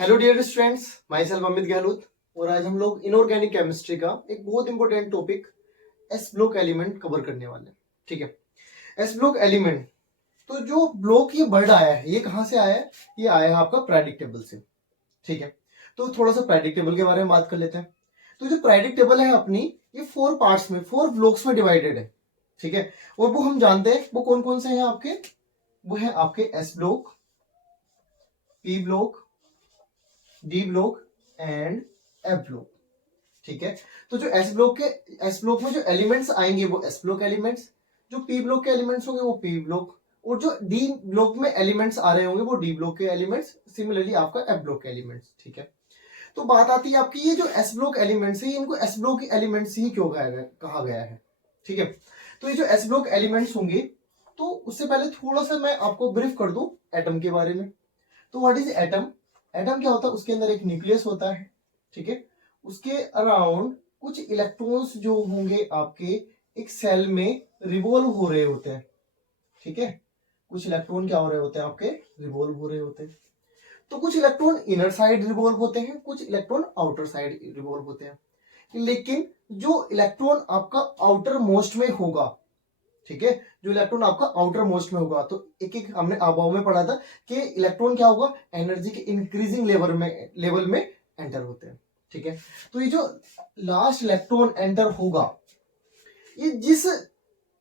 Hello dear students, myself Amit Gahlot. और आज हम लोग इनऑर्गेनिक केमिस्ट्री का एक बहुत important topic S block element cover करने वाले हैं। ठीक है, एस ब्लॉक एलिमेंट, तो जो ब्लॉक ये वर्ड आया है ये कहाँ से आया है? ये आया है आपका पैराडिक टेबल से। ठीक है, तो थोड़ा सा पैराडिक टेबल के बारे में बात कर लेते हैं। तो जो पैराडिक टेबल है अपनी, ये 4 पार्ट्स में, 4 ब्लॉक्स में डिवाइडेड है। ठीक है, और वो हम जानते हैं वो कौन कौन से हैं आपके। वो है आपके S block, P block, D block and F block. ठीक है, तो जो एस ब्लॉक में जो एलिमेंट्स आएंगे वो एस ब्लॉक एलिमेंट्स, जो पी ब्लॉक के एलिमेंट्स होंगे वो पी ब्लॉक, और जो डी ब्लॉक में एलिमेंट्स आ रहे होंगे वो डी ब्लॉक के एलिमेंट्स, सिमिलरली आपका एफ ब्लॉक के एलिमेंट्स। ठीक है, तो बात आती है आपकी ये जो एस ब्लॉक एलिमेंट्स है, इनको एस ब्लॉक एलिमेंट्स ही क्यों कहा गया है। ठीक है, तो ये जो एस ब्लॉक एलिमेंट्स होंगे, तो उससे पहले थोड़ा सा मैं आपको ब्रीफ कर दूं एटम के बारे में। तो व्हाट इज एटम? एटम क्या होता है? उसके अंदर एक न्यूक्लियस होता है। ठीक है, उसके अराउंड कुछ इलेक्ट्रॉन्स जो होंगे आपके एक सेल में रिवॉल्व हो रहे होते हैं। ठीक है, कुछ इलेक्ट्रॉन क्या हो रहे होते हैं आपके? रिवॉल्व हो रहे होते हैं। तो कुछ इलेक्ट्रॉन इनर साइड रिवॉल्व होते हैं, कुछ इलेक्ट्रॉन आउटर साइड रिवॉल्व होते हैं। लेकिन जो इलेक्ट्रॉन आपका आउटर मोस्ट में होगा, ठीक है, जो इलेक्ट्रॉन आपका आउटर मोस्ट में होगा, तो एक एक हमने अबाव में पढ़ा था कि इलेक्ट्रॉन क्या होगा? एनर्जी के इंक्रीजिंग लेवल में एंटर होते हैं। ठीक है, तो ये जो लास्ट इलेक्ट्रॉन एंटर होगा, ये जिस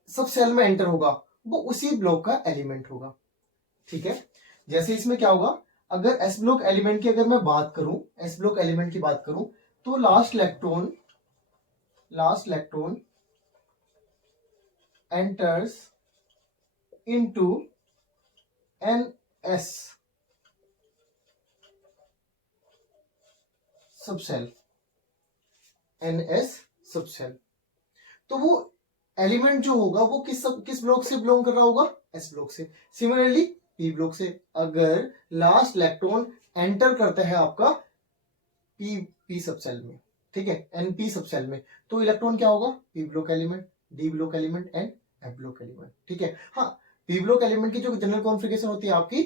सब सेल में एंटर होगा वो उसी ब्लॉक का एलिमेंट होगा। ठीक है, जैसे इसमें क्या होगा, अगर एस ब्लॉक एलिमेंट की अगर मैं बात करूं, एस ब्लॉक एलिमेंट की बात करूं, तो last electron enters into NS subshell, NS subshell. तो वो एलिमेंट जो होगा वो किस ब्लॉक से बिलोंग कर रहा होगा? एस ब्लॉक से। सिमिलरली पी ब्लॉक से अगर लास्ट इलेक्ट्रॉन एंटर करता है आपका पी सबसेल में, ठीक है, एनपी सबसेल में, तो इलेक्ट्रॉन क्या होगा? P block element, D block element and F block element. ठीक है, हाँ, पी ब्लॉक एलिमेंट की जो जनरल कॉन्फ़िगरेशन होती है आपकी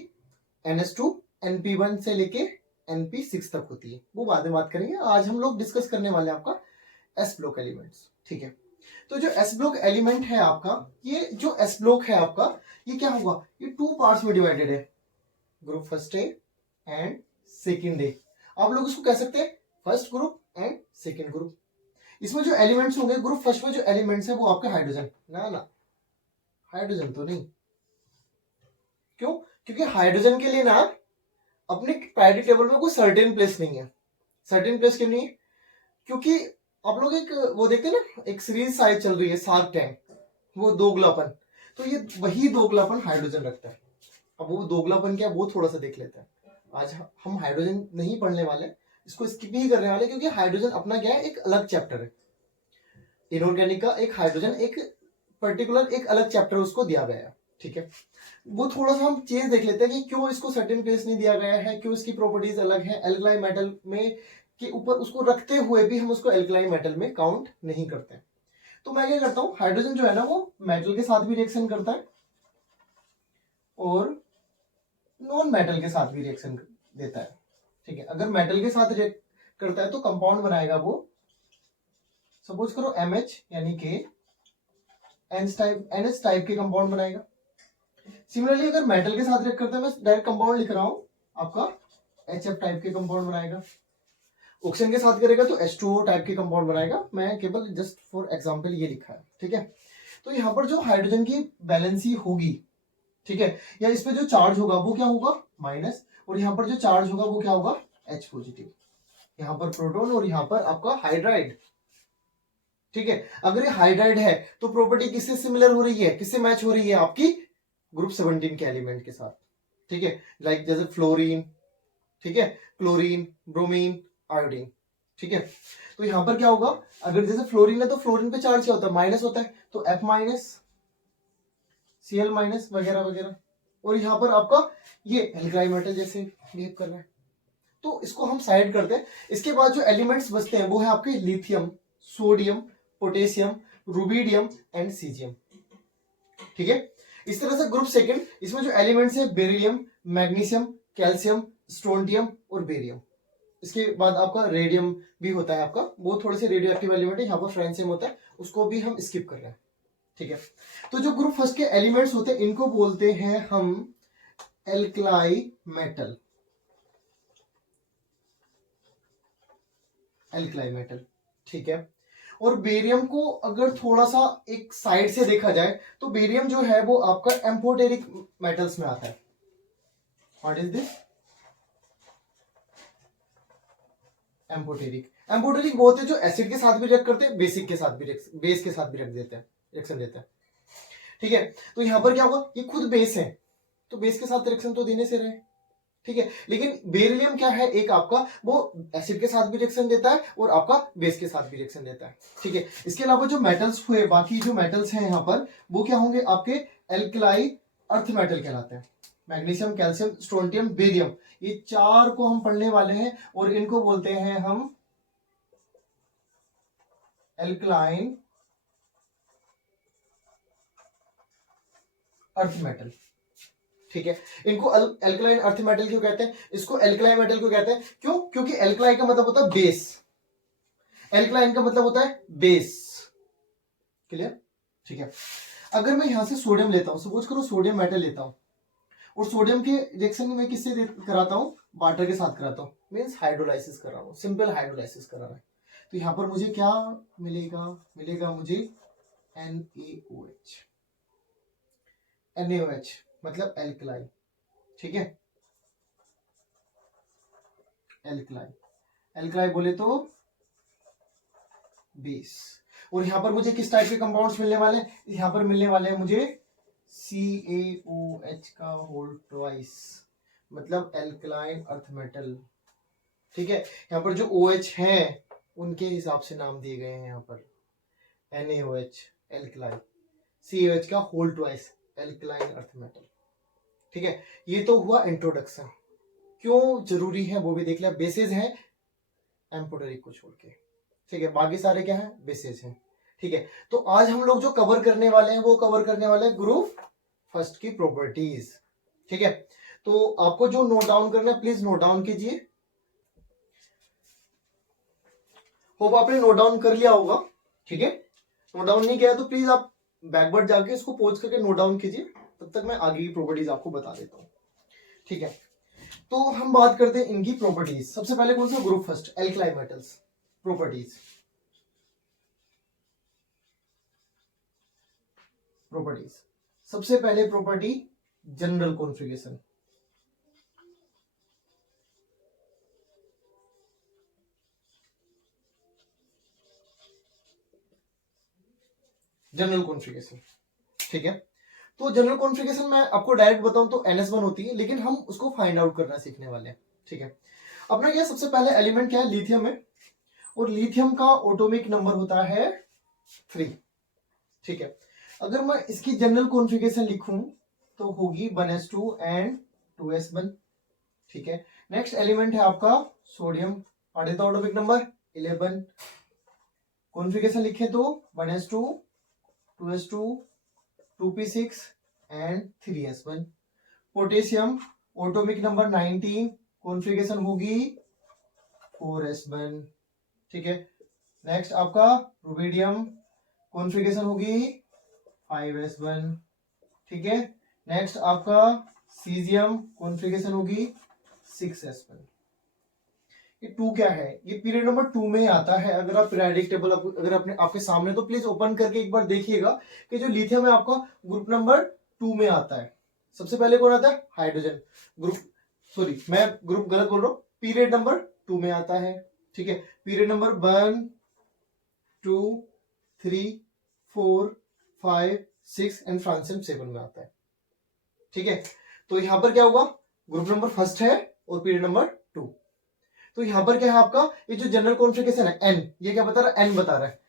NS2 NP1 से लेके NP6 तक होती है, वो बाद में बात करेंगे। आज हम लोग डिस्कस करने वाले हैं आपका एस ब्लॉक एलिमेंट्स। ठीक है, तो जो एस ब्लॉक एलिमेंट है आपका, ये जो एस ब्लॉक है आपका, ये क्या होगा? ये 2 पार्ट्स में डिवाइडेड है, group first A and second A. आप लोग इसको कह सकते हैं first group and second group. इसमें जो एलिमेंट्स होंगे, ग्रुप फर्स्ट में जो एलिमेंट्स है वो आपके हाइड्रोजन, ना हाइड्रोजन तो नहीं। क्यों? क्योंकि हाइड्रोजन के लिए ना अपने पीरियोडिक टेबल में कोई सर्टेन प्लेस नहीं है। सर्टेन प्लेस क्यों नहीं है? क्योंकि आप लोग एक वो देखते हैं ना, एक सीरीज शायद चल रही है शार्क टैंक, वो दोगलापन, तो ये वही दोगलापन हाइड्रोजन रखता है। अब वो दोगलापन क्या है वो थोड़ा सा देख लेते हैं। आज हम हाइड्रोजन नहीं पढ़ने वाले, इसको स्किप ही करने वाले, क्योंकि हाइड्रोजन अपना क्या है, एक अलग चैप्टर है। इनऑर्गेनिक का एक हाइड्रोजन एक पर्टिकुलर एक अलग चैप्टर उसको दिया गया है। ठीक है, वो थोड़ा सा हम चीज देख लेते हैं कि क्यों इसको सर्टेन प्लेस नहीं दिया गया है, क्यों इसकी प्रॉपर्टीज अलग है। एल्कलाइन मेटल में के ऊपर उसको रखते हुए भी हम उसको एल्कलाइन मेटल में काउंट नहीं करते। तो मैं क्या करता हूं, हाइड्रोजन जो है ना वो मेटल के साथ भी रिएक्शन करता है और नॉन मेटल के साथ भी रिएक्शन देता है। ठीक है, अगर मेटल के साथ रिएक्ट करता है तो कंपाउंड बनाएगा वो, सपोज करो MH यानी कि NH टाइप के कंपाउंड बनाएगा। सिमिलरली अगर मेटल के साथ रिएक्ट करता है, मैं डायरेक्ट कंपाउंड लिख रहा हूं, आपका HF टाइप के कंपाउंड बनाएगा। ऑक्सीजन के साथ करेगा तो H2O टाइप के कंपाउंड बनाएगा। मैं केवल जस्ट फॉर एग्जांपल ये लिखा है। ठीक है, तो यहाँ पर जो हाइड्रोजन की बैलेंसी होगी, ठीक है, या इस पे जो चार्ज होगा वो क्या होगा? माइनस, और यहाँ पर जो चार्ज होगा वो क्या होगा? H positive. यहाँ पर प्रोटॉन और यहाँ पर आपका हाइड्राइड। ठीक है, अगर ये हाइड्राइड है तो प्रॉपर्टी किससे सिमिलर हो रही है, किससे मैच हो रही है? आपकी ग्रुप 17 के एलिमेंट के साथ। ठीक है, लाइक जैसे फ्लोरीन, ठीक है, क्लोरीन, ब्रोमीन, आयोडीन। ठीक है, तो यहां पर क्या होगा, अगर जैसे फ्लोरीन है तो फ्लोरीन पे चार्ज क्या होता है? माइनस होता है, तो F माइनस, Cl माइनस वगैरह वगैरह। और यहां पर आपका ये एल्काइल मेटल जैसे बिहेव कर रहा है, तो इसको हम साइड करते हैं। इसके बाद जो एलिमेंट्स बचते हैं वो है आपके lithium, sodium, potassium, rubidium and caesium. ठीक है, इस तरह से ग्रुप सेकंड, इसमें जो एलिमेंट्स है बेरिलियम, मैग्नीशियम, कैल्शियम, स्ट्रोंटियम और बेरियम। इसके बाद आपका रेडियम भी होता है आपका, वो थोड़े से रेडियो एक्टिव एलिमेंट है, यहाँ पर फ्रेंसियम होता है, उसको भी हम स्किप कर रहे हैं। ठीक है, तो जो ग्रुप फर्स्ट के एलिमेंट्स होते हैं इनको बोलते हैं हम एल्कलाई मेटल। एल्कलाई मेटल, ठीक है। और बेरियम को अगर थोड़ा सा एक साइड से देखा जाए तो बेरियम जो है वो आपका एम्फोटेरिक मेटल्स में आता है। What is this? Amphoteric. Amphoteric वो होते हैं जो एसिड के साथ भी रिएक्ट करते हैं, बेसिक के साथ भी, बेस के साथ भी रख देते हैं, रिएक्शन देते हैं। ठीक है, तो यहां पर क्या हुआ, ये खुद बेस है तो बेस के साथ रिएक्शन तो देने से रहे। ठीक है, लेकिन बेरिलियम क्या है, एक आपका वो एसिड के साथ भी रिएक्शन देता है और आपका बेस के साथ भी रिएक्शन देता है। ठीक है, इसके अलावा जो मेटल्स हुए, बाकी जो मेटल्स हैं यहाँ पर, वो क्या होंगे आपके एल्कलाई अर्थ मेटल कहलाते हैं। मैग्नीशियम, कैल्शियम, स्ट्रोंटियम, बेरियम, ये चार को हम पढ़ने वाले हैं और इनको बोलते हैं हम एल्कलाइन अर्थ मेटल। ठीक है, इनको एल्कलाइन अर्थ मेटल क्यों कहते हैं, इसको एल्कलाई मेटल क्यों कहते हैं, क्यों? क्योंकि एल्कलाई का मतलब होता है बेस, एल्कलाइन का मतलब होता है बेस। क्लियर? ठीक है, अगर मैं यहां से सोडियम लेता हूं, सपोज करो सोडियम मेटल लेता हूं और सोडियम के रिएक्शन में किससे कराता हूं, वाटर के साथ कराता हूं, मींस हाइड्रोलाइसिस कर रहा हूं, सिंपल हाइड्रोलाइसिस कर रहा है। तो यहां पर मुझे क्या मिलेगा, मिलेगा मुझे NaOH। NaOH मतलब एल्कलाई। ठीक है, एल्कलाई, एल्कलाई बोले तो बेस। और यहां पर मुझे किस टाइप के कंपाउंड्स मिलने वाले हैं, यहां पर मिलने वाले हैं मुझे CaOH का होल ट्वाइस, मतलब एल्कलाइन अर्थ मेटल। ठीक है, यहाँ पर जो OH हैं उनके हिसाब से नाम दिए गए हैं, यहाँ पर NaOH एल्कलाई, CaOH का whole twice alkaline earth metal. ठीक है, ये तो हुआ इंट्रोडक्शन, क्यों जरूरी है वो भी देख लिया, बेसिस है एम्फोटेरिक को छोड़ के। ठीक है, बाकी सारे क्या है, बेसिस हैं। ठीक है, तो आज हम लोग जो कवर करने वाले हैं वो कवर करने वाले हैं ग्रुप फर्स्ट की प्रॉपर्टीज। ठीक है, तो आपको जो नोट डाउन करना है प्लीज नोट डाउन कीजिए। होप आपने नोट डाउन कर लिया होगा। ठीक है, नोट डाउन नहीं किया तो प्लीज आप बैकवर्ड जाके इसको पॉज करके नोट डाउन कीजिए, तब तक मैं आगे की प्रॉपर्टीज आपको बता देता हूं। ठीक है, तो हम बात करते हैं इनकी प्रॉपर्टीज। सबसे पहले कौन सा, group first alkali metals properties. Properties, सबसे पहले property general configuration. General configuration, ठीक है, तो जनरल कॉन्फ़िगरेशन में आपको डायरेक्ट बताऊं तो NS1 होती है, लेकिन हम उसको फाइंड आउट करना सीखने वाले हैं। ठीक है, अपना क्या सबसे पहले एलिमेंट क्या है, लिथियम है, और लिथियम का एटॉमिक नंबर होता है 3। ठीक है, अगर मैं इसकी जनरल कॉन्फ़िगरेशन लिखूं तो होगी 1s2 एंड 2s1। ठीक है, नेक्स्ट एलिमेंट है आपका सोडियम, और एटॉमिक नंबर 11। कॉन्फ़िगरेशन लिखे तो 1s2 2s2 2p6 and 3s1। Potassium atomic number 19, configuration होगी 4s1। ठीक है, नेक्स्ट आपका रुबिडियम, कॉन्फ़िगरेशन होगी 5s1। ठीक है, नेक्स्ट आपका सीजियम, कॉन्फ़िगरेशन होगी 6s1। ये 2 क्या है, ये पीरियड नंबर 2 में आता है। अगर आप पीरियोडिक टेबल अगर अपने आपके सामने तो प्लीज ओपन करके एक बार देखिएगा कि जो लिथियम है आपका ग्रुप नंबर 2 में आता है। सबसे पहले कौन आता है, हाइड्रोजन। ग्रुप, सॉरी मैं ग्रुप गलत बोल रहा हूं, पीरियड नंबर 2 में आता है। ठीक है, पीरियड नंबर 1 2 3 4 5 6 एंड फ्रांसियम 7 में आता है। ठीक है, तो यहां पर क्या होगा, ग्रुप नंबर फर्स्ट है और पीरियड नंबर 2। तो यहां पर क्या है आपका, ये जो जनरल कॉन्फ़िगरेशन है N, ये क्या बता रहा है, N बता रहा है,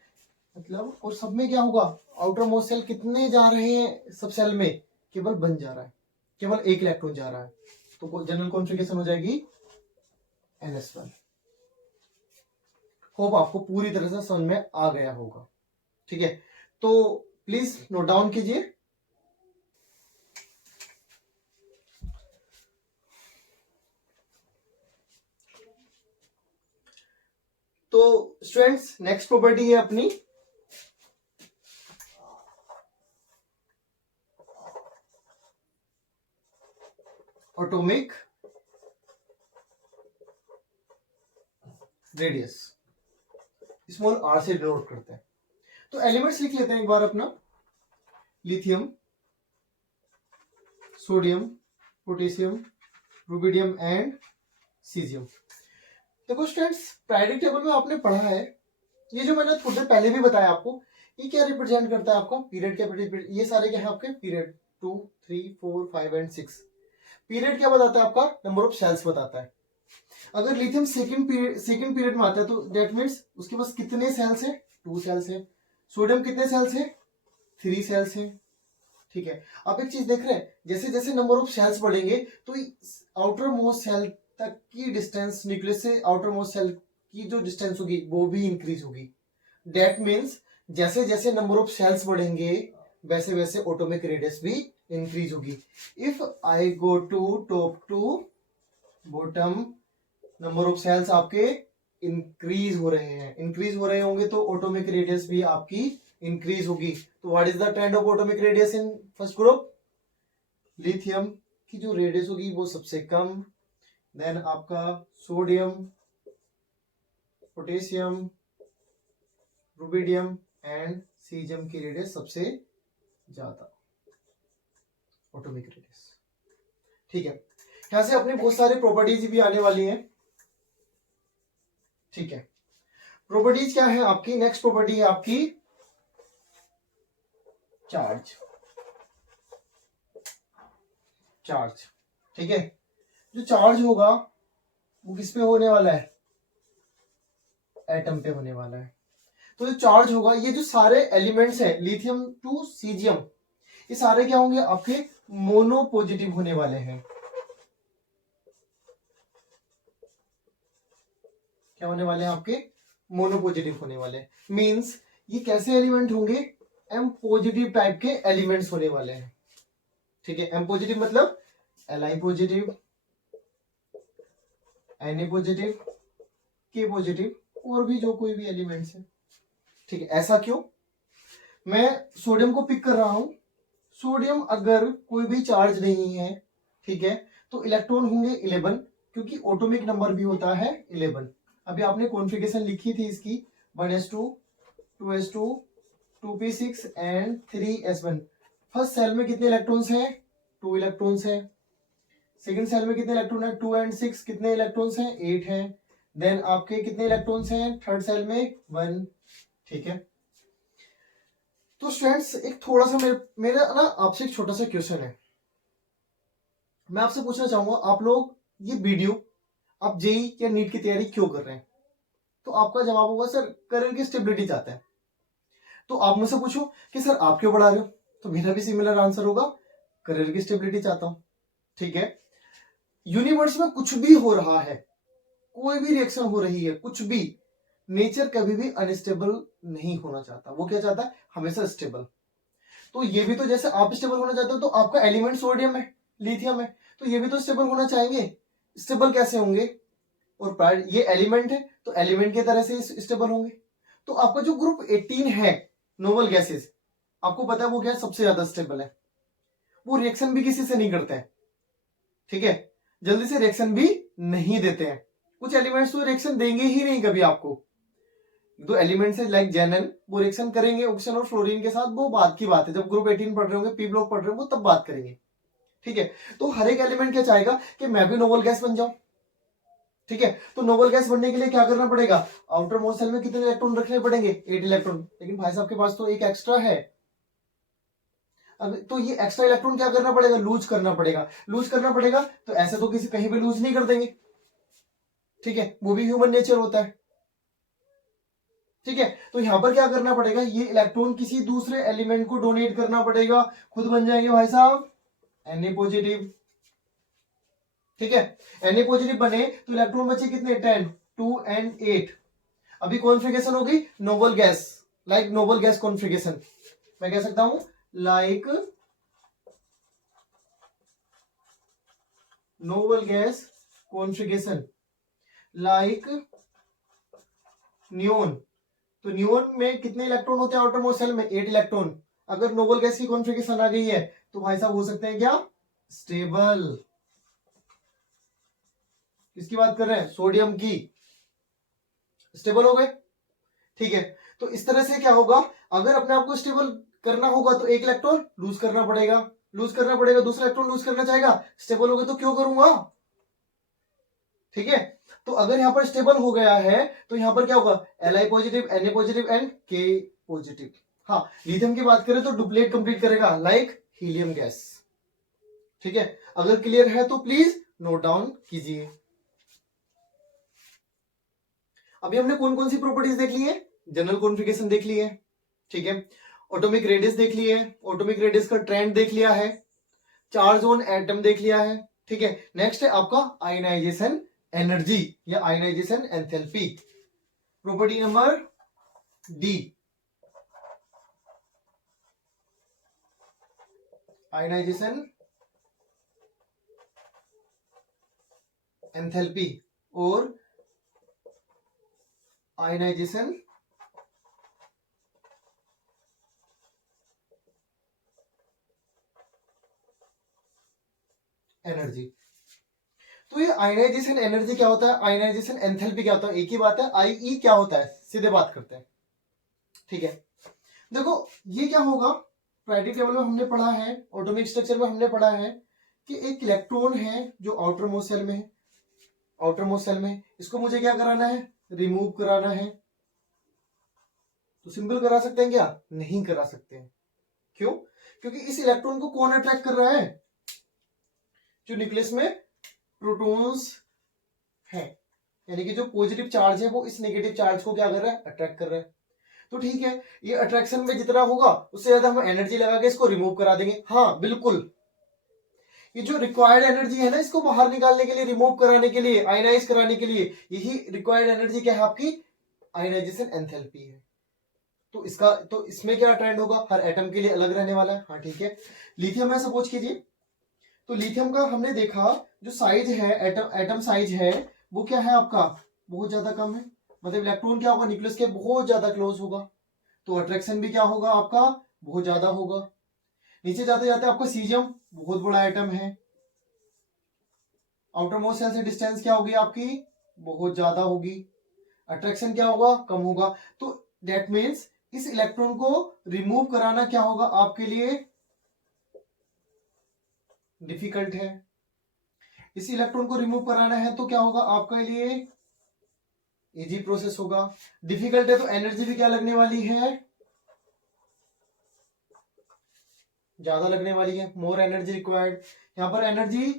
मतलब और सब में क्या होगा, आउटर मोस्ट सेल कितने जा रहे हैं, सब सेल में केवल 1 जा रहा है, केवल 1 इलेक्ट्रॉन जा रहा है, तो जनरल कॉन्फ़िगरेशन हो जाएगी NS1। होप आपको पूरी तरह से समझ में आ गया होगा। ठीक है, तो प्लीज नोट डाउन कीजिए। स्टूडेंट्स नेक्स्ट प्रॉपर्टी है अपनी एटॉमिक रेडियस, स्मॉल आर से डिनोट करते हैं। तो एलिमेंट्स लिख लेते हैं एक बार अपना, lithium, sodium, potassium, rubidium and caesium. देखो स्टूडेंट्स पीरियोडिक टेबल में आपने पढ़ा है, ये जो मैंने थोड़ी देर पहले भी बताया आपको, ये क्या रिप्रेजेंट करता है आपका पीरियड, क्या ये सारे क्या है आपके पीरियड 2, 3, 4, 5 एंड 6। पीरियड क्या बताता है आपका, नंबर ऑफ सेल्स बताता है। अगर लिथियम सेकंड पीरियड में आता है तो दैट मीन्स उसके पास कितने सेल्स है, 2 सेल्स है। सोडियम कितने सेल्स है, 3 सेल्स है। ठीक है, आप एक चीज देख रहे हैं, जैसे जैसे नंबर ऑफ सेल्स बढ़ेंगे तो आउटर मोस्ट सेल तक की डिस्टेंस, न्यूक्लियस से आउटर मोस्ट सेल की जो डिस्टेंस होगी वो भी इंक्रीज होगी। दैट मीन्स जैसे जैसे नंबर ऑफ सेल्स बढ़ेंगे वैसे वैसे एटॉमिक रेडियस भी इंक्रीज होगी। If I go to top to bottom, number of shells आपके इंक्रीज हो रहे हैं, इंक्रीज हो रहे होंगे तो एटॉमिक रेडियस भी आपकी इंक्रीज होगी। तो what is the trend of atomic radius in first group, lithium की जो रेडियस होगी वो सबसे कम, देन आपका sodium, potassium, rubidium and caesium की रेडियस सबसे ज्यादा एटॉमिक रेडियस। ठीक है, यहां से अपनी बहुत सारी प्रॉपर्टीज भी आने वाली हैं। ठीक है, प्रॉपर्टीज क्या है आपकी, नेक्स्ट प्रॉपर्टी है आपकी चार्ज। चार्ज, ठीक है, जो चार्ज होगा वो किस पे होने वाला है, एटम पे होने वाला है। तो जो चार्ज होगा, ये जो सारे एलिमेंट्स हैं लिथियम टू सीजियम, ये सारे क्या होंगे आपके मोनो पॉजिटिव होने वाले हैं। क्या होने वाले हैं आपके, मोनो पॉजिटिव होने वाले। मींस ये कैसे एलिमेंट होंगे, एम पॉजिटिव टाइप के एलिमेंट्स होने वाले हैं। ठीक है, एम पॉजिटिव मतलब Li positive, Na positive, K positive और भी जो कोई भी एलिमेंट्स है। ठीक है, ऐसा क्यों, मैं सोडियम को पिक कर रहा हूं, सोडियम अगर कोई भी चार्ज नहीं है, ठीक है, तो इलेक्ट्रॉन होंगे 11, क्योंकि एटॉमिक नंबर भी होता है 11। अभी आपने कॉन्फ़िगरेशन लिखी थी इसकी, 1s2, 2s2, 2p6 and 3s1। First cell में कितने इलेक्ट्रॉन्स हैं, 2 इलेक्ट्रॉन्स हैं। सेकंड सेल में कितने इलेक्ट्रॉन है, 2 एंड 6, कितने इलेक्ट्रॉन्स हैं, 8 हैं। देन आपके कितने इलेक्ट्रॉन्स हैं थर्ड सेल में, 1। ठीक है, तो स्टूडेंट्स एक थोड़ा सा मेरा ना आपसे एक छोटा सा क्वेश्चन है, मैं आपसे पूछना चाहूंगा, आप लोग ये वीडियो आप जेई या नीट की तैयारी क्यों कर रहे हैं, तो आपका जवाब होगा सर करियर की स्टेबिलिटी चाहते हैं। तो आप मुझसे पूछो कि सर आप क्यों पढ़ा रहे हो, तो मेरा भी सिमिलर आंसर होगा, करियर की स्टेबिलिटी चाहता हूं। ठीक है, यूनिवर्स में कुछ भी हो रहा है, कोई भी रिएक्शन हो रही है, कुछ भी, नेचर कभी भी अनस्टेबल नहीं होना चाहता, वो क्या चाहता है, हमेशा स्टेबल। तो ये भी तो जैसे आप स्टेबल होना चाहते हो, तो आपका एलिमेंट सोडियम है, लिथियम है, तो ये भी तो स्टेबल होना चाहेंगे। स्टेबल कैसे होंगे, और ये एलिमेंट है तो एलिमेंट की तरह से स्टेबल होंगे। तो आपका जो ग्रुप 18 है नोबल गैसेस, आपको पता है वो क्या सबसे ज्यादा स्टेबल है, वो रिएक्शन भी किसी से नहीं करते हैं। ठीक है, जल्दी से रिएक्शन भी नहीं देते हैं। कुछ एलिमेंट्स तो रिएक्शन देंगे ही नहीं कभी आपको, दो एलिमेंट्स है लाइक जेनन, वो रिएक्शन करेंगे ऑक्सीजन और फ्लोरीन के साथ, वो बात की बात है, जब ग्रुप 18 पढ़ रहे होंगे, पी ब्लॉक पढ़ रहे होंगे, तब बात करेंगे। ठीक है, तो हर एक एलिमेंट क्या चाहेगा कि मैं भी नोबल गैस बन जाऊं। ठीक है, तो नोबल गैस बनने के लिए क्या करना पड़ेगा, आउटर मोस्ट सेल में कितने इलेक्ट्रॉन रखने पड़ेंगे, 8 इलेक्ट्रॉन। लेकिन भाई साहब के पास तो एक एक्स्ट्रा है, अब तो ये एक्स्ट्रा इलेक्ट्रॉन क्या करना पड़ेगा, लूज करना पड़ेगा। लूज करना पड़ेगा तो ऐसे तो किसी कहीं पे लूज नहीं कर देंगे। ठीक है, वो भी ह्यूमन नेचर होता है। ठीक है, तो यहां पर क्या करना पड़ेगा, ये इलेक्ट्रॉन किसी दूसरे एलिमेंट को डोनेट करना पड़ेगा, खुद बन जाएंगे भाई साहब Na पॉजिटिव। ठीक है, Na पॉजिटिव बने तो इलेक्ट्रॉन बचे कितने, 10, 2 एंड 8। अभी कॉन्फ़िगरेशन होगी noble gas, like noble gas configuration, मैं कह सकता हूं like noble gas configuration, like neon, तो नियोन में कितने इलेक्ट्रॉन होते हैं आउटरमोस्ट शेल में? 8 इलेक्ट्रॉन। अगर नोबल गैस की कॉन्फ़िगरेशन आ गई है तो भाई साहब हो सकते हैं क्या? स्टेबल। किसकी बात कर रहे हैं? सोडियम की। स्टेबल हो गए, ठीक है। तो इस तरह से क्या होगा, अगर अपने आप को स्टेबल करना होगा तो एक इलेक्ट्रॉन लूज करना पड़ेगा, दूसरा इलेक्ट्रॉन लूज करना चाहेगा, स्टेबल हो गए तो क्यों करूंगा, ठीक है। तो अगर यहां पर स्टेबल हो गया है तो यहां पर क्या होगा? Li positive, Na positive and K positive. हाँ, लिथियम की बात करें तो डुप्लेट कंप्लीट करेगा लाइक हीलियम गैस, ठीक है। अगर क्लियर है तो प्लीज नोट डाउन कीजिए। अभी हमने कौन कौन सी प्रॉपर्टीज देख ली है? जनरल कॉन्फ़िगरेशन देख ली है, ठीक है। एटॉमिक रेडियस देख ली है, एटॉमिक रेडियस का ट्रेंड देख लिया है, चार्ज ऑन एटम देख लिया है, ठीक है। नेक्स्ट है आपका आयनाइजेशन एनर्जी या ionisation enthalpy, property number D, ionisation enthalpy और आयनाइजेशन एनर्जी। तो ये आयनाइजेशन एनर्जी क्या होता है, आयनाइजेशन एंथैल्पी क्या होता है? एक ही बात है, आई क्या होता है, सीधे बात करते हैं, ठीक है। देखो ये क्या होगा, प्रायोरिटी टेबल में हमने पढ़ा है, एटॉमिक स्ट्रक्चर में हमने पढ़ा है कि एक इलेक्ट्रॉन है जो आउटर मोस्ट सेल में है, आउटर मोस्ट सेल में, इसको मुझे क्या कराना है? रिमूव कराना है। तो सिंपल करा सकते हैं क्या? नहीं करा सकते हैं। क्यों? क्योंकि इस इलेक्ट्रॉन को कौन अट्रैक्ट कर रहा है? जो न्यूक्लियस में प्रोटॉन्स है, यानी कि जो पॉजिटिव चार्ज है वो इस नेगेटिव चार्ज को क्या कर रहा है? अट्रैक्ट कर रहा है। तो ठीक है, ये अट्रैक्शन में जितना होगा उससे ज्यादा हम एनर्जी लगा के इसको रिमूव करा देंगे। हाँ बिल्कुल, ये जो रिक्वायर्ड एनर्जी है ना, इसको बाहर निकालने के लिए, रिमूव कराने के लिए, आयनाइज कराने के लिए, यही रिक्वायर्ड एनर्जी क्या है आपकी? आयनाइजेशन एंथैल्पी है। तो इसमें क्या ट्रेंड होगा? हर एटम के लिए अलग रहने वाला है। हाँ ठीक है, लिथियम है सपोज कीजिए, तो लिथियम का हमने देखा जो साइज है, एटम साइज है, वो क्या है आपका? बहुत ज्यादा कम है। मतलब इलेक्ट्रॉन क्या होगा? न्यूक्लियस के बहुत ज्यादा क्लोज होगा, तो अट्रैक्शन भी क्या होगा आपका? बहुत ज्यादा होगा। नीचे जाते जाते आपका सीजियम बहुत बड़ा एटम है, आउटर मोस्ट सेल से डिस्टेंस क्या होगी आपकी? बहुत ज्यादा होगी, अट्रैक्शन क्या होगा? कम होगा। तो दैट मीन्स इस इलेक्ट्रॉन को रिमूव कराना क्या होगा आपके लिए? डिफिकल्ट है। इस इलेक्ट्रॉन को रिमूव कराना है तो क्या होगा आपके लिए? इजी प्रोसेस होगा। डिफिकल्ट है तो एनर्जी भी क्या लगने वाली है? ज्यादा लगने वाली है, मोर एनर्जी रिक्वायर्ड। यहां पर एनर्जी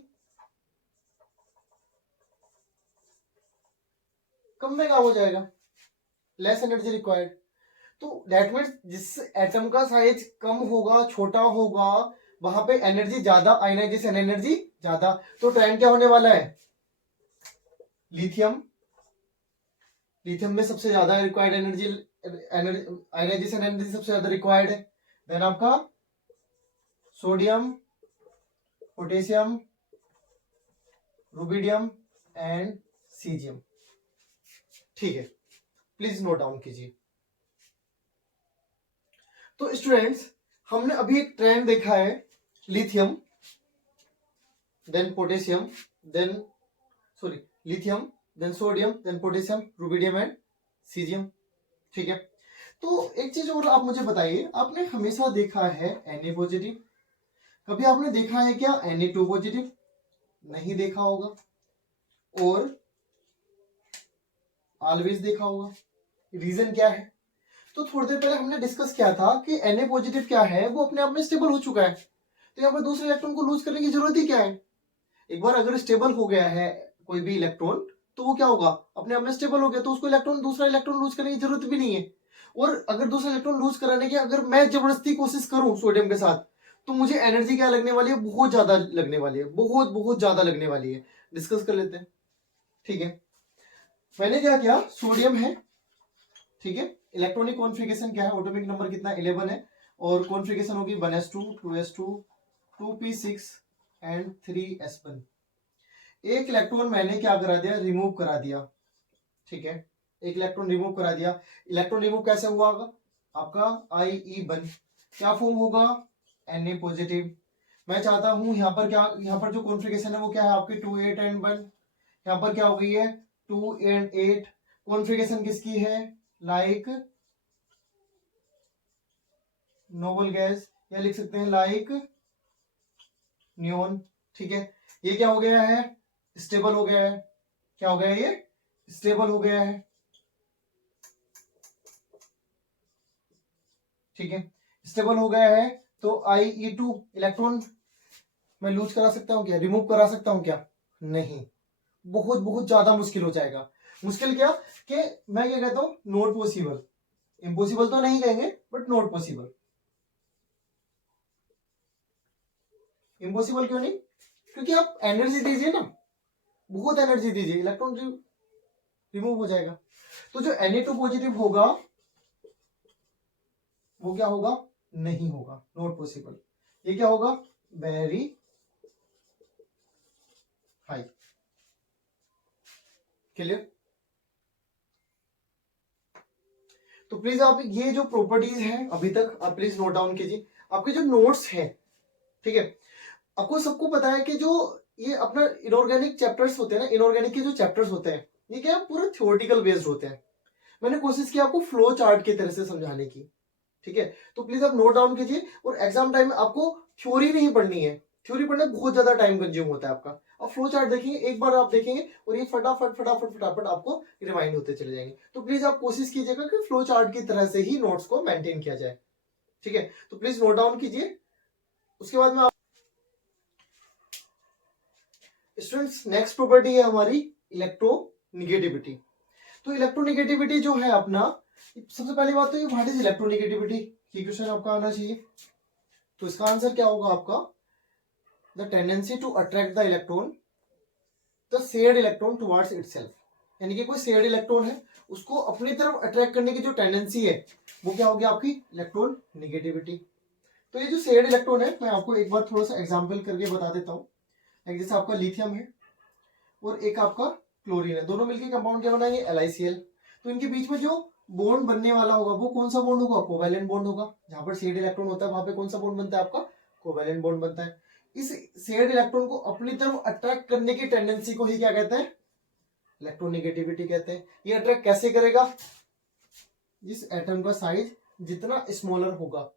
कम में क्या हो जाएगा? Less energy required. तो दैट मीन्स जिस एटम का साइज कम होगा, छोटा होगा, वहां पे एनर्जी ज्यादा, आयनाइजेशन एनर्जी ज्यादा। तो ट्रेंड क्या होने वाला है? लिथियम, लिथियम में सबसे ज्यादा रिक्वायर्ड एनर्जी, आयनाइजेशन एनर्जी सबसे ज्यादा रिक्वायर्ड है। देन आपका sodium, potassium, rubidium and caesium, ठीक है। प्लीज नोट डाउन कीजिए। तो स्टूडेंट्स, हमने अभी एक ट्रेंड देखा है, lithium, then potassium, then sorry lithium, then sodium, then potassium, rubidium and caesium, ठीक है। तो एक चीज और आप मुझे बताइए, आपने हमेशा देखा है Na पॉजिटिव, कभी आपने देखा है क्या Na2 पॉजिटिव? नहीं देखा होगा। और ऑलवेज देखा होगा। रीजन क्या है? तो थोड़ी देर पहले हमने डिस्कस किया था कि Na पॉजिटिव क्या है, वो अपने आप में स्टेबल हो चुका है, तो यहाँ पर दूसरे इलेक्ट्रॉन को लूज करने की जरूरत ही क्या है? एक बार अगर स्टेबल हो गया है कोई भी इलेक्ट्रॉन, तो वो क्या होगा? अपने आप में स्टेबल हो गया, तो उसको दूसरा इलेक्ट्रॉन लूज करने की जरूरत भी नहीं है। और अगर दूसरा इलेक्ट्रॉन लूज कराने की अगर मैं जबरदस्ती कोशिश करूं सोडियम के साथ, तो मुझे एनर्जी क्या लगने वाली है? बहुत ज्यादा लगने वाली है, बहुत बहुत ज्यादा लगने वाली है। डिस्कस कर लेते हैं, ठीक है। मैंने क्या किया, सोडियम है, ठीक है। इलेक्ट्रॉनिक कॉन्फ़िगरेशन क्या है? एटॉमिक नंबर कितना? 11 है, और कॉन्फ़िगरेशन होगी 1s2 2s2 2p6 and 3s1। एक इलेक्ट्रॉन मैंने क्या करा दिया? रिमूव करा दिया, ठीक है। एक इलेक्ट्रॉन रिमूव करा दिया। इलेक्ट्रॉन रिमूव कैसे हुआ आपका IE बन, क्या फॉर्म होगा Na पॉजिटिव। मैं चाहता हूं यहाँ पर क्या, यहाँ पर जो कॉन्फ़िगरेशन है वो क्या है आपकी 2 8 एंड 1, यहाँ पर क्या हो गई है 2 एंड 8। कॉन्फ़िगरेशन किसकी है, लाइक नोबल गैस, या लिख सकते हैं लाइक नियोन। ठीक है, ये क्या हो गया है, स्टेबल हो गया है। क्या हो गया है, ये स्टेबल हो गया है। ठीक है, स्टेबल हो गया है। तो IE2 इलेक्ट्रॉन मैं लूज करा सकता हूं क्या, रिमूव करा सकता हूं क्या, नहीं, बहुत बहुत ज्यादा मुश्किल हो जाएगा। मुश्किल क्या कि मैं क्या कहता हूं, नॉट पॉसिबल। इम्पॉसिबल तो नहीं कहेंगे बट नॉट पॉसिबल। इम्पॉसिबल क्यों नहीं, क्योंकि आप एनर्जी दीजिए ना, बहुत एनर्जी दीजिए, इलेक्ट्रॉन रिमूव हो जाएगा। तो जो Na2 पॉजिटिव होगा वो क्या होगा, नहीं होगा, नॉट पॉसिबल। ये क्या होगा, वेरी हाई। क्लियर। तो प्लीज आप ये जो प्रॉपर्टीज हैं अभी तक आप प्लीज नोट डाउन कीजिए। आपके जो नोट्स हैं, ठीक है, आपको सबको पता है कि जो ये अपना इनऑर्गेनिक चैप्टर्स होते हैं ना, इनऑर्गेनिक के जो चैप्टर्स होते हैं ये क्या पूरा थ्योरेटिकल बेस्ड होते हैं। मैंने कोशिश की आपको फ्लो चार्ट की तरह से समझाने की। ठीक है, तो प्लीज आप नोट डाउन कीजिए। और एग्जाम टाइम में आपको थ्योरी नहीं पढ़नी है, थ्योरी पढ़ने बहुत ज्यादा टाइम कंज्यूम होता है आपका। अब फ्लो चार्ट देखेंगे, एक बार आप देखेंगे और ये फटाफट फटाफट फटाफट आपको रिमाइंड होते चले जाएंगे। तो प्लीज आप कोशिश कीजिएगा कि फ्लो चार्ट की तरह से ही नोट्स को मेंटेन किया जाए। ठीक है, तो प्लीज नोट डाउन कीजिए। उसके बाद में आप स्टूडेंट्स, नेक्स्ट प्रॉपर्टी है हमारी इलेक्ट्रोनिगेटिविटी। तो इलेक्ट्रोनिगेटिविटी जो है अपना, सबसे पहली बात तो ये व्हाट इज इलेक्ट्रोनिगेटिविटी, ये क्वेश्चन आपका आना चाहिए। तो इसका आंसर क्या होगा आपका, the tendency to attract the electron, the shared electron towards itself. यानी कि कोई शेयर्ड इलेक्ट्रॉन है उसको अपनी तरफ अट्रैक्ट करने की जो टेंडेंसी है वो क्या होगी आपकी, इलेक्ट्रॉन निगेटिविटी। तो ये जो शेयर्ड इलेक्ट्रॉन है मैं आपको एक बार थोड़ा सा एग्जांपल करके बता देता हूँ। जैसे आपका लिथियम है और एक आपका क्लोरीन है, दोनों मिलकर कंपाउंड क्या बनाएंगे, LiCl। तो इनके बीच में जो बॉन्ड बनने वाला होगा वो कौन सा बॉन्ड होगा, कोवैलेंट बॉन्ड होगा। जहां पर शेयर्ड इलेक्ट्रॉन होता है वहां पे कौन सा बॉन्ड बनता है आपका, कोवैलेंट बॉन्ड बनता है। इस शेयर्ड इलेक्ट्रॉन को अपनी तरफ अट्रैक्ट करने की टेंडेंसी को ही क्या कहते हैं, इलेक्ट्रोनिगेटिविटी कहते हैं। ये अट्रैक्ट कैसे करेगा, जिस एटम का साइज जितना स्मॉलर होगा,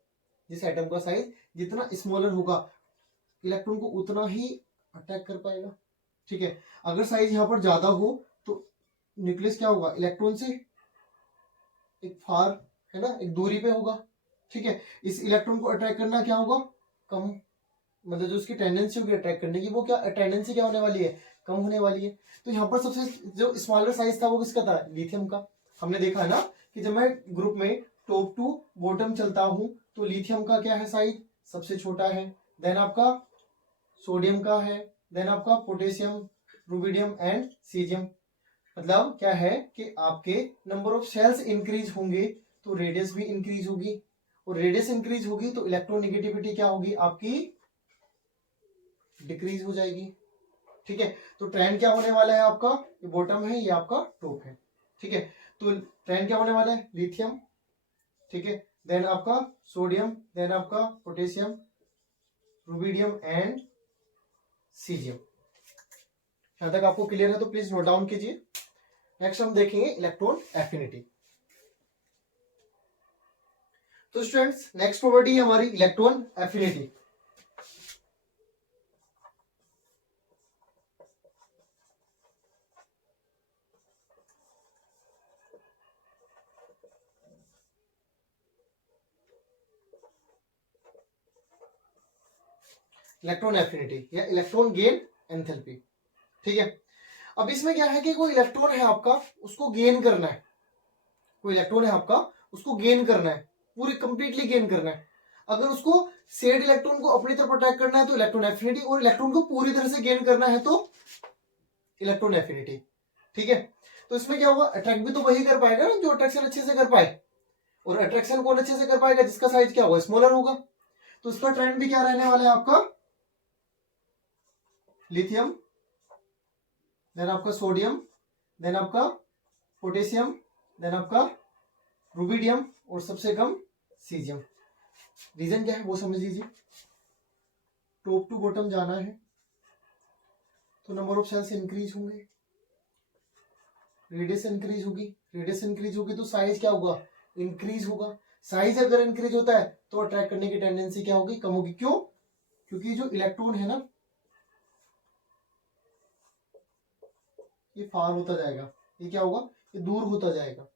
जिस एटम का साइज जितना स्मॉलर होगा इलेक्ट्रॉन को उतना ही अटैक कर पाएगा। ठीक है, अगर साइज यहां पर ज्यादा हो तो न्यूक्लियस क्या होगा, इलेक्ट्रॉन से एक फार है ना, एक दूरी पे होगा। ठीक है, इस इलेक्ट्रॉन को अट्रैक्ट करना क्या होगा, कम, मतलब जो उसकी टेंडेंसी होगी अट्रैक्ट करने की वो क्या टेंडेंसी क्या होने वाली है, कम होने वाली है। तो यहाँ पर सबसे जो स्मॉलर साइज था वो किसका था, लिथियम का। हमने देखा है ना कि जब मैं ग्रुप में टॉप टू बॉटम चलता हूं तो लिथियम का क्या है साइज, सबसे छोटा है। देन आपका सोडियम का है, देन आपका पोटेशियम, रुबिडियम एंड सीजियम। मतलब क्या है कि आपके नंबर ऑफ सेल्स इंक्रीज होंगे तो रेडियस भी इंक्रीज होगी, और रेडियस इंक्रीज होगी तो इलेक्ट्रोनिगेटिविटी क्या होगी आपकी, डिक्रीज हो जाएगी। ठीक है, तो ट्रेंड क्या होने वाला है आपका, ये बॉटम है ये आपका टॉप है। ठीक है, तो ट्रेंड क्या होने वाला है, लिथियम, ठीक है, देन आपका सोडियम, देन आपका पोटेशियम, रुबिडियम एंड सीजियम। यहां तक आपको क्लियर है तो प्लीज नोट डाउन कीजिए। नेक्स्ट हम देखेंगे इलेक्ट्रॉन एफिनिटी। तो स्टूडेंट्स नेक्स्ट प्रॉपर्टी है हमारी इलेक्ट्रॉन एफिनिटी। इलेक्ट्रॉन एफिनिटी या इलेक्ट्रॉन गेन एंथैल्पी। ठीक है, अब इसमें क्या है कि कोई इलेक्ट्रॉन है आपका उसको गेन करना है, कोई इलेक्ट्रॉन है आपका उसको गेन करना है, पूरी कंप्लीटली गेन करना है। अगर उसको शेयर्ड इलेक्ट्रॉन को अपनी तरफ अट्रैक्ट करना है तो इलेक्ट्रॉन एफिनिटी, और इलेक्ट्रॉन को पूरी तरह से गेन करना है तो इलेक्ट्रॉन एफिनिटी। ठीक है, तो इसमें क्या होगा, अट्रैक्ट भी तो वही कर पाएगा ना जो अट्रैक्शन अच्छे से कर पाए, और अट्रैक्शन कौन अच्छे से कर पाएगा, जिसका साइज क्या होगा, स्मॉलर होगा। तो इसका ट्रेंड भी क्या रहने वाला है आपका, लिथियम, देन आपका सोडियम, देन आपका पोटेशियम, देन आपका रुबिडियम और सबसे कम सीजियम। रीजन क्या है वो समझ लीजिए। टॉप टू बॉटम जाना है तो नंबर ऑफ सेल्स इंक्रीज होंगे, रेडियस इंक्रीज होगी, रेडियस इंक्रीज होगी तो साइज क्या होगा, इंक्रीज होगा। साइज अगर इंक्रीज होता है तो अट्रैक्ट करने की टेंडेंसी क्या होगी, कम होगी। क्यों? क्योंकि जो इलेक्ट्रॉन है ना ये फार होता जाएगा, ये क्या होगा, ये दूर होता जाएगा,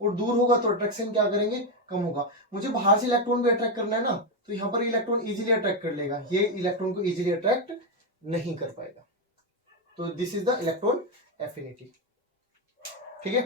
और दूर होगा तो अट्रैक्शन क्या करेंगे, कम होगा। मुझे बाहर से इलेक्ट्रॉन भी अट्रैक्ट करना है ना, तो यहाँ पर इलेक्ट्रॉन इजीली अट्रैक्ट कर लेगा, ये इलेक्ट्रॉन को इजीली अट्रैक्ट नहीं कर पाएगा। तो this is the electron affinity. ठीक है।